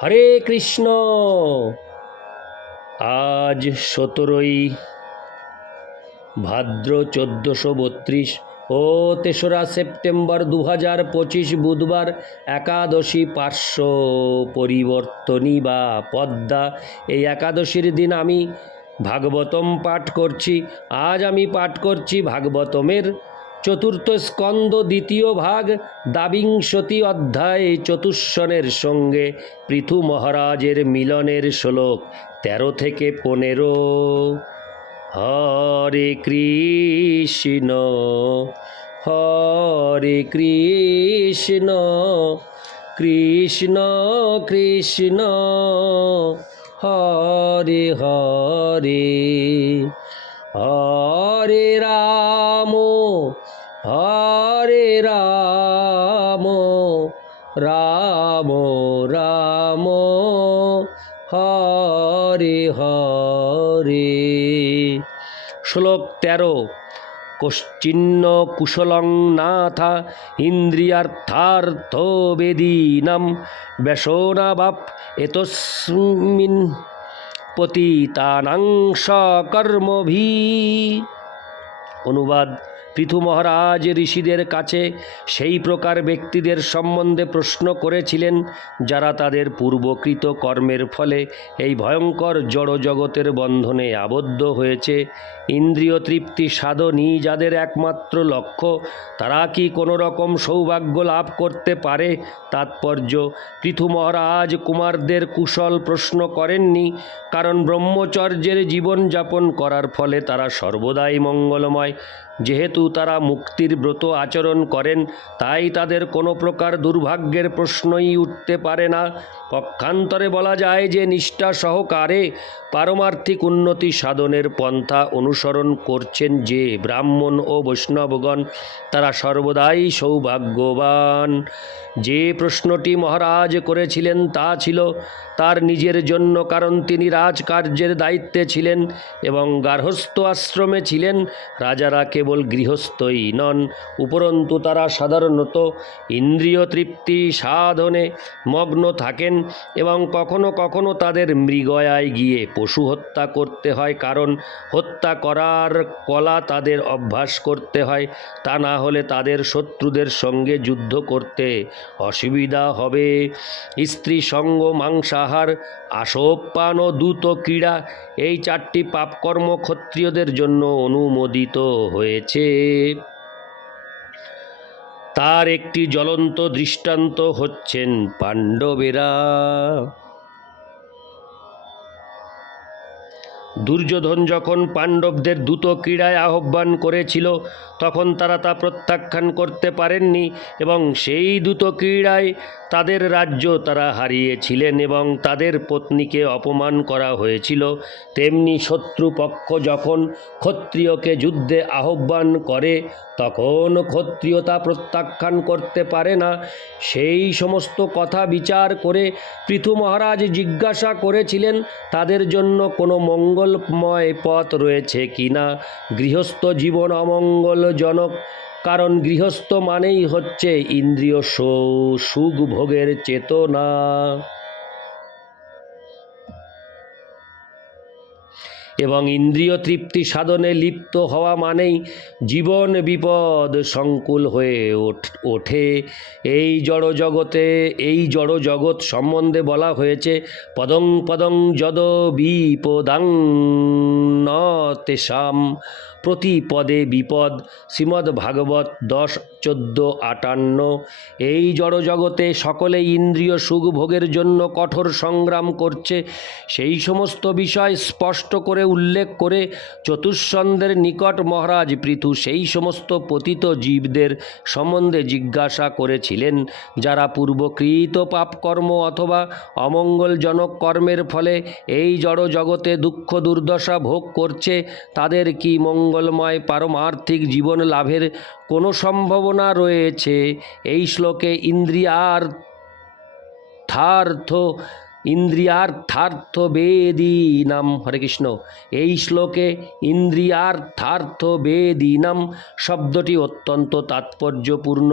হরে কৃষ্ণ। আজ সতেরোই ভাদ্র চোদ্দোশো বত্রিশ ও তেসরা সেপ্টেম্বর দু হাজার পঁচিশ বুধবার একাদশী পার্শ্ব পরিবর্তনী বা পদ্মা। এই একাদশীর দিন আমি ভাগবতম পাঠ করছি। আজ আমি পাঠ করছি ভাগবতমের চতুর্থ স্কন্দ দ্বিতীয় ভাগ, দাবিংশতি অধ্যায় চতুষ্ষণের সঙ্গে পৃথু মহারাজের মিলনের শ্লোক, তেরো থেকে পনেরো। হরে কৃষ্ণ হরে কৃষ্ণ কৃষ্ণ কৃষ্ণ, হরে হরে হরে রাম। হরে রাম রাম রাম, হরে হরে। শ্লোক তেরো, কশ্চিন্ন কুশলং নাথা ইন্দ্রিয়ার্থার্থ বেদীনাম ব্যসনাবাপ এতস্মিন পতিতানাং সকর্মভি। অনুবাদ পৃথু মহারাজ ঋষিদের কাছে সেই প্রকার ব্যক্তিদের সম্বন্ধে প্রশ্ন করেছিলেন, যারা তাদের পূর্বকৃত কর্মের ফলে এই ভয়ঙ্কর জড়জগতের বন্ধনে আবদ্ধ হয়েছে। ইন্দ্রিয় তৃপ্তি সাধনই যাদের একমাত্র লক্ষ্য, তারা কি কোনো রকম সৌভাগ্য লাভ করতে পারে? তাৎপর্য পৃথু মহারাজ কুমারদের কুশল প্রশ্ন করেননি, কারণ ব্রহ্মচর্যের জীবনযাপন করার ফলে তারা সর্বদাই মঙ্গলময়। যেহেতু তারা মুক্তির ব্রত আচরণ করেন, তাই তাদের কোনো প্রকার দুর্ভাগ্যের প্রশ্নই উঠতে পারে না। পক্ষান্তরে বলা যায় যে নিষ্ঠা সহকারে পারমার্থিক উন্নতি সাধনের পন্থা অনুসরণ করছেন যে ব্রাহ্মণ ও বৈষ্ণবগণ তারা সর্বদাই সৌভাগ্যবান। যে প্রশ্নটি মহারাজ করেছিলেন তা ছিল, তার নিজের জন্য কারণ তিনি রাজকার্যের দায়িত্বে ছিলেন এবং গার্হস্থ আশ্রমে ছিলেন, রাজারা কেবল গৃহস্থই নন, উপরন্তু তারা সাধারণত ইন্দ্রিয় তৃপ্তি, সাধনে মগ্ন থাকেন এবং কখনো কখনো তাদের মৃগয়ায় গিয়ে পশু হত্যা করতে হয়, কারণ হত্যা করার কলা তাদের অভ্যাস করতে হয়, তা না হলে তাদের শত্রুদের সঙ্গে যুদ্ধ করতে অসুবিধা হবে। স্ত্রী সঙ্গ, মাংসাহার আসোপান ও দ্রুত ক্রীড়া এই চারটি পাপকর্ম ক্ষত্রিয়দের জন্য অনুমোদিত হয়েছে। তার একটি জ্বলন্ত দৃষ্টান্ত হচ্ছেন পাণ্ডবেরা। দুর্যোধন যখন পাণ্ডবদের দ্রুত ক্রীড়ায় আহ্বান করেছিল, তখন তারা তা প্রত্যাখ্যান করতে পারেননি এবং সেই দ্রুত ক্রীড়ায় তাদের রাজ্য তারা হারিয়েছিলেন এবং তাদের পত্নীকে অপমান করা হয়েছিল। তেমনি শত্রুপক্ষ যখন ক্ষত্রিয়কে যুদ্ধে আহ্বান করে, তখন ক্ষত্রিয় তা প্রত্যাখ্যান করতে পারে না। সেই সমস্ত কথা বিচার করে পৃথু মহারাজ জিজ্ঞাসা করেছিলেন, তাদের জন্য কোনো মঙ্গলময় পথ রয়েছে কিনা? গৃহস্থ জীবন অমঙ্গলজনক কারণ গৃহস্থ মানেই হচ্ছে ইন্দ্রিয় সুখ ভোগের চেতনা। এবং ইন্দ্রিয় তৃপ্তি সাধনে লিপ্ত হওয়া মানেই জীবন বিপদ সংকুল হয়ে ওঠ- এই জড় জগতে এই জড় জগৎ সম্বন্ধে বলা হয়েছে, পদং পদং যদ বিপদাং ন প্রতি পদে বিপদ। শ্রীমদ্ ভাগবত দশ, চোদ্দ, আটান্ন। এই জড়জগতে সকলে ইন্দ্রিয় সুখ ভোগের জন্য কঠোর সংগ্রাম করছে। সেই সমস্ত বিষয় স্পষ্ট করে উল্লেখ করে চতুষ্সন্দের নিকট মহারাজ পৃথু সেই সমস্ত পতিত জীবদের সম্বন্ধে জিজ্ঞাসা করেছিলেন, যারা পূর্বকৃত পাপকর্ম অথবা অমঙ্গলজনক কর্মের ফলে এই জড় জগতে দুঃখ দুর্দশা ভোগ করছে, তাদের কি মঙ্গলময় পারমার্থিক জীবন লাভের কোনো সম্ভাবনা রয়েছে। এই শ্লোকে ইন্দ্রিয়ার থার্থ ইন্দ্রিয়ার্থার্থ বেদী নাম হরে কৃষ্ণ। এই শ্লোকে ইন্দ্রিয়ার্থার্থ বেদী নাম শব্দটি অত্যন্ত তাৎপর্যপূর্ণ।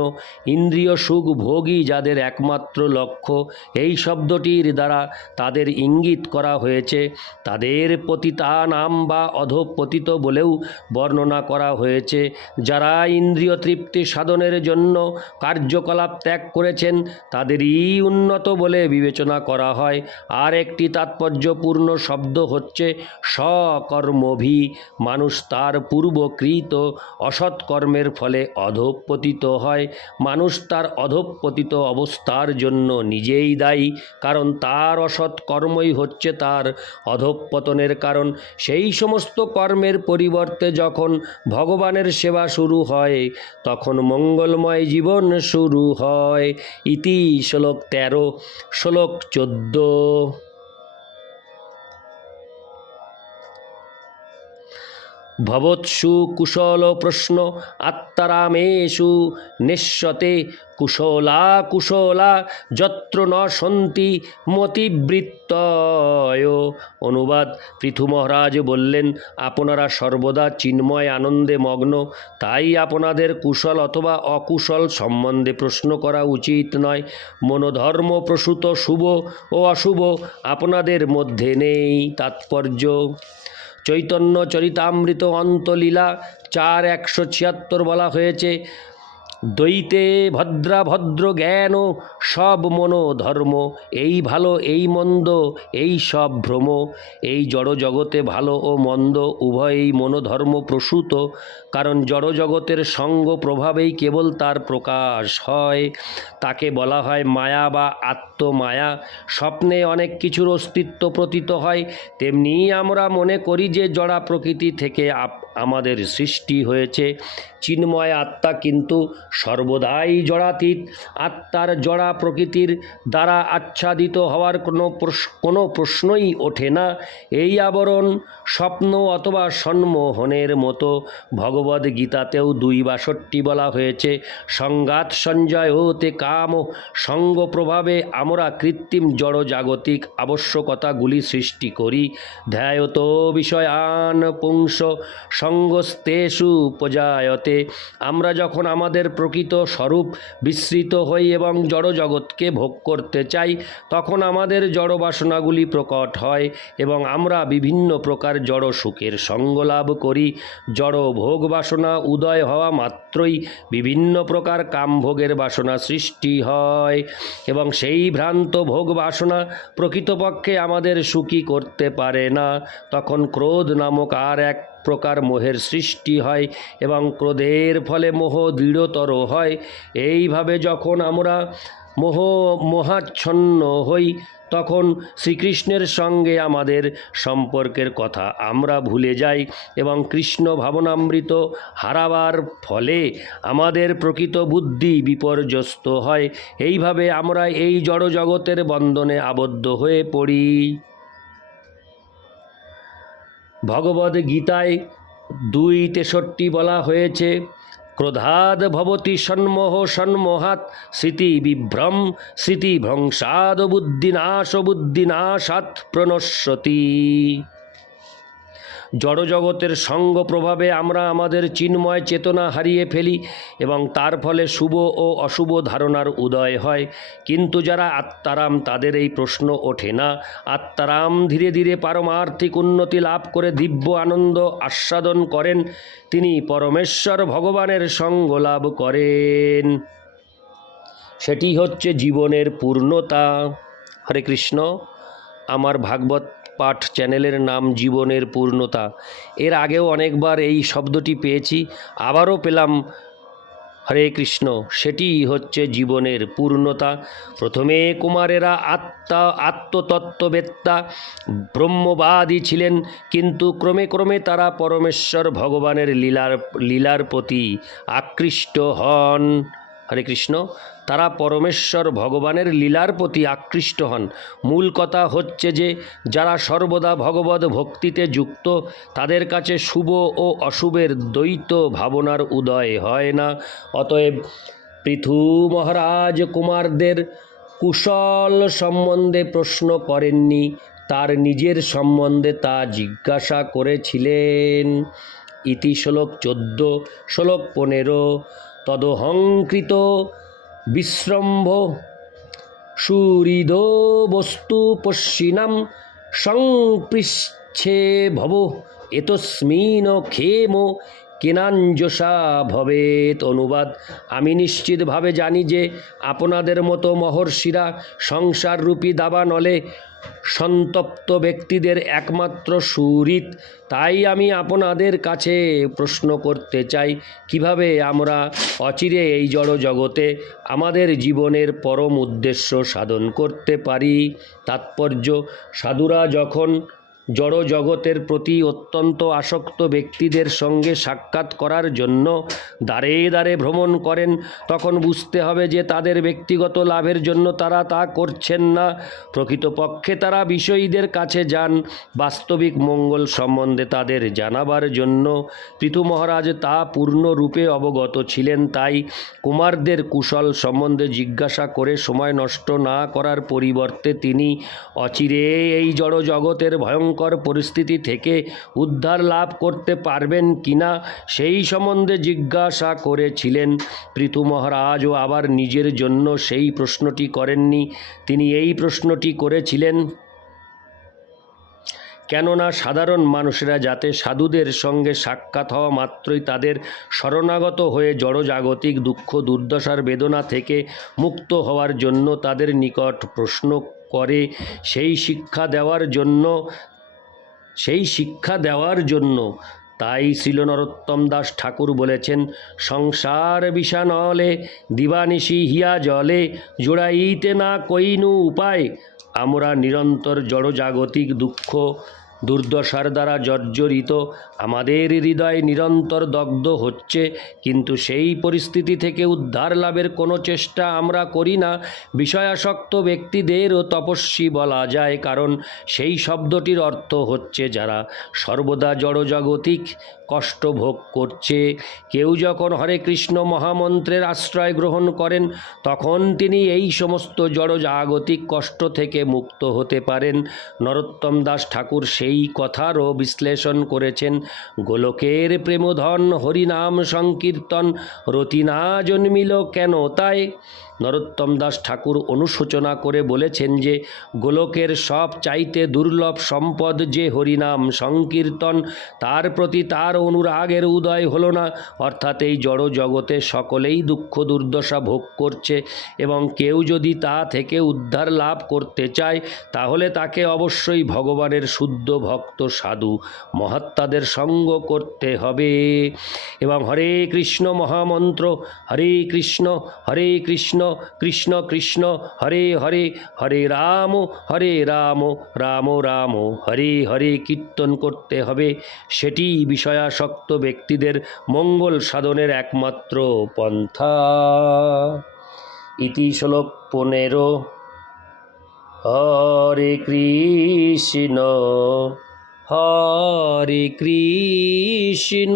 ইন্দ্রিয় সুখ ভোগী যাদের একমাত্র লক্ষ্য, এই শব্দটির দ্বারা তাদের ইঙ্গিত করা হয়েছে। তাদের পতিতা নাম বা অধপতিত বলেও বর্ণনা করা হয়েছে। যারা ইন্দ্রিয় তৃপ্তি সাধনের জন্য কার্যকলাপ ত্যাগ করেছেন, তাদেরই উন্নত বলে বিবেচনা করা হয়। আর একটি তাৎপর্যপূর্ণ শব্দ হচ্ছে সকর্মভি মানুষ তার পূর্বকৃত অসৎকর্মের ফলে অধঃপতিত হয়। মানুষ তার অধঃপতিত অবস্থার জন্য নিজেই দায়ী, কারণ তার অসৎ কর্মই হচ্ছে তার অধঃপতনের কারণ। সেই সমস্ত কর্মের পরিবর্তে যখন ভগবানের সেবা শুরু হয়, তখন মঙ্গলময় জীবন শুরু হয়। ইতি শ্লোক তেরো, শ্লোক চোদ্দ। So ভবৎসু কুশল প্রশ্ন, আত্মারামেষু নিঃস্বতে কুশলা কুশলা যত্র ন সন্তি মতিবৃত্তয়। অনুবাদ পৃথু মহারাজ বললেন, আপনারা সর্বদা চিন্ময় আনন্দে মগ্ন, তাই আপনাদের কুশল অথবা অকুশল সম্বন্ধে প্রশ্ন করা উচিত নয়। মনোধর্ম প্রসূত শুভ ও অশুভ, আপনাদের মধ্যে নেই তাৎপর্য। চৈতন্য চরিতামৃত অন্তলীলা চার একশো ছিয়াত্তর বলা হয়েছে। দ্বৈতে ভদ্রা ভদ্র জ্ঞান, সব মনো ধর্ম, এই ভালো, এই মন্দ, এই সব ভ্রম, এই জড় জগতে ভালো ও মন্দ, উভয়ই মনোধর্ম প্রসূত, কারণ জড় জগতের সঙ্গ প্রভাবেই কেবল তার প্রকাশ হয়। তাকে বলা হয় মায়া বা আত্মমায়া, স্বপ্নে অনেক কিছুর অস্তিত্ব প্রতীত হয়। তেমনি আমরা মনে করি যে জড়া প্রকৃতি থেকে আমাদের সৃষ্টি হয়েছে। চিন্ময় আত্মা কিন্তু সর্বদাই জড়াতীত, আত্মার জড়া প্রকৃতির দ্বারা আচ্ছাদিত হওয়ার কোনো কোনো প্রশ্নই ওঠে না। এই আবরণ স্বপ্ন অথবা সম্মোহনের মতো ভগবদ গীতাতেও দুই বাষট্টি বলা হয়েছে। সংঘাত সঞ্জয় হতে কাম সঙ্গ প্রভাবে আমরা কৃত্রিম জড় জাগতিক আবশ্যকতাগুলি সৃষ্টি করি। ধ্যায়ত বিষয়ান পুংস সঙ্গস্তেষু উপজায়তে। আমরা যখন আমাদের প্রকৃত স্বরূপ বিস্মৃত হই এবং জড় জগৎকে ভোগ করতে চাই, তখন আমাদের জড় বাসনাগুলি প্রকট হয় এবং আমরা বিভিন্ন প্রকার জড় সুখের সঙ্গ লাভ করি। জড় ভোগ বাসনা উদয় হওয়া মাত্রই বিভিন্ন প্রকার কামভোগের বাসনা সৃষ্টি হয় এবং সেই ভ্রান্ত ভোগ বাসনা প্রকৃতপক্ষে আমাদের সুখী করতে পারে না। তখন ক্রোধ নামক আর এক প্রকার মোহের সৃষ্টি হয় এবং ক্রোধের ফলে মোহ দৃঢ়তর হয়। এইভাবে যখন আমরা মোহ মোহাচ্ছন্ন হই, তখন শ্রীকৃষ্ণের সঙ্গে আমাদের সম্পর্কের কথা আমরা ভুলে যাই এবং কৃষ্ণ ভাবনামৃত হারাবার ফলে আমাদের প্রকৃত বুদ্ধি বিপর্যস্ত হয়। এইভাবে আমরা এই জড়জগতের বন্ধনে আবদ্ধ হয়ে পড়ি। ভগবদ গীতায় দুই তেষট্টি বলা হয়েছে, ক্রোধাদ ভবতি সন্মোহ সন্মোহাত স্মৃতি বিভ্রম, স্মৃতি ভ্রংসাদ বুদ্ধিনাশ বুদ্ধিনাশাৎ প্রণশ্যতি জড়জগতের সঙ্গ প্রভাবে আমরা আমাদের চিন্ময় চেতনা হারিয়ে ফেলি এবং তার ফলে শুভ ও অশুভ ধারণার উদয় হয়। কিন্তু যারা আত্মারাম তাদের এই প্রশ্ন ওঠে না। আত্মারাম ধীরে ধীরে পারমার্থিক উন্নতি লাভ করে দিব্য আনন্দ আস্বাদন করেন। তিনি পরমেশ্বর ভগবানের সঙ্গ লাভ করেন। সেটি হচ্ছে জীবনের পূর্ণতা। হরে কৃষ্ণ, আমার ভাগবত পাঠ চ্যানেলের নাম জীবনের পূর্ণতা। এর আগেও অনেকবার এই শব্দটি পেয়েছি, আবারও পেলাম হরে কৃষ্ণ। সেটি হচ্ছে জীবনের পূর্ণতা। প্রথমে কুমারেরা আত্মা, আত্মতত্ত্ববেত্তা, ব্রহ্মবাদী ছিলেন, কিন্তু ক্রমে ক্রমে তারা পরমেশ্বর ভগবানের লীলার লীলার প্রতি আকৃষ্ট হন। হরে কৃষ্ণ। তারা পরমেশ্বর ভগবানের লীলার প্রতি আকৃষ্ট হন। মূল কথা হচ্ছে যে, যারা সর্বদা ভগবত ভক্তিতে যুক্ত, তাদের কাছে শুভ ও অশুভের দ্বৈত ভাবনার উদয় হয় না। অতএব পৃথু মহারাজ কুমারদের কুশল সম্বন্ধে প্রশ্ন করেননি। তার নিজের সম্বন্ধে তা জিজ্ঞাসা করেছিলেন। ইতি শ্লোক চোদ্দ, শ্লোক পনেরো। তদহংকৃত বিশ্রম্ভ। সুহৃদ বস্তু পশ্চিনাম সংপৃচ্ছে ভব এতস্মিন ক্ষেম কেনাঞ্জসা ভবেত অনুবাদ। আমি নিশ্চিতভাবে জানি যে আপনাদের মতো মহর্ষিরা সংসাররূপী দাবানলে সন্তপ্ত ব্যক্তিদের একমাত্র সুরিত তাই আমি আপনাদের কাছে প্রশ্ন করতে চাই, কীভাবে আমরা অচিরে এই জড় জগতে আমাদের জীবনের পরম উদ্দেশ্য সাধন করতে পারি? তাৎপর্য, সাধুরা যখন জড় জগতের প্রতি অত্যন্ত আসক্ত ব্যক্তিদের সঙ্গে সাক্ষাৎ করার জন্য দ্বারে দ্বারে ভ্রমণ করেন। তখন বুঝতে হবে যে তাদের ব্যক্তিগত লাভের জন্য তারা তা করছেন না। প্রকৃতপক্ষে তারা বিষয়ীদের কাছে যান। বাস্তবিক মঙ্গল সম্বন্ধে তাদের জানাবার জন্য পৃথু মহারাজ তা পূর্ণরূপে অবগত ছিলেন। তাই কুমারদের কুশল সম্বন্ধে জিজ্ঞাসা করে সময় নষ্ট না করার পরিবর্তে তিনি অচিরে এই জড় জগতের ভয়ঙ্কর পরিস্থিতি থেকে উদ্ধার লাভ করতে পারবেন কিনা সেই সম্বন্ধে জিজ্ঞাসা করেছিলেন পৃথু মহারাজও আবার নিজের জন্য সেই প্রশ্নটি করেননি। তিনি এই প্রশ্নটি করেছিলেন, কেননা সাধারণ মানুষেরা যাতে সাধুদের সঙ্গে সাক্ষাৎ হওয়া মাত্রই তাদের শরণাগত হয়ে জড়জাগতিক দুঃখ, দুর্দশার বেদনা থেকে মুক্ত হওয়ার জন্য তাদের নিকট প্রশ্ন করে, সেই শিক্ষা দেওয়ার জন্য সেই শিক্ষা দেওয়ার জন্য তাই শ্রীল নরোত্তম দাস ঠাকুর বলেছেন, সংসার বিষা নলে দিবানিশি হিয়া জলে, জোড়াইতে না কইনু উপায়। আমরা নিরন্তর জড়জাগতিক দুঃখ দুর্দশার দ্বারা জর্জরিত। আমাদের হৃদয় নিরন্তর দগ্ধ হচ্ছে, কিন্তু সেই পরিস্থিতি থেকে উদ্ধার লাভের কোনো চেষ্টা আমরা করি না। বিষয়াসক্ত ব্যক্তিদেরও তপস্বী বলা যায়, কারণ সেই শব্দটির অর্থ হচ্ছে যারা সর্বদা জড়জাগতিক কষ্ট ভোগ করছে। কেউ যখন হরে কৃষ্ণ মহামন্ত্রের আশ্রয় গ্রহণ করেন, তখন তিনি এই সমস্ত জড়জাগতিক কষ্ট থেকে মুক্ত হতে পারেন। নরোত্তম দাস ঠাকুর সেই কথারও বিশ্লেষণ করেছেন। গোলকের প্রেমধন হরিনাম সংকীর্তন রতি না জন্মিল কেন তাই? নরোত্তম দাস ঠাকুর অনুশোচনা করে বলেছেন যে, গোলকের সব চাইতে দুর্লভ সম্পদ যে হরিনাম সংকীর্তন, তার প্রতি তার অনুরাগের উদয় হলো না। অর্থাৎ এই জড় জগতে সকলেই দুঃখ দুর্দশা ভোগ করছে এবং কেউ যদি তা থেকে উদ্ধার লাভ করতে চায়, তাহলে তাকে অবশ্যই ভগবানের শুদ্ধ ভক্ত সাধু মহাত্মাদের সঙ্গ করতে হবে। এবং হরে কৃষ্ণ মহামন্ত্র, হরে কৃষ্ণ হরে কৃষ্ণ কৃষ্ণ কৃষ্ণ হরে হরে হরে রাম হরে রাম রাম রাম, হরে হরে কীর্তন করতে হবে। সেটি বিষয়াসক্ত ব্যক্তিদের মঙ্গল সাধনের একমাত্র পন্থা। ইতি শ্লোক পনেরো। হরে কৃষ্ণ হরে কৃষ্ণ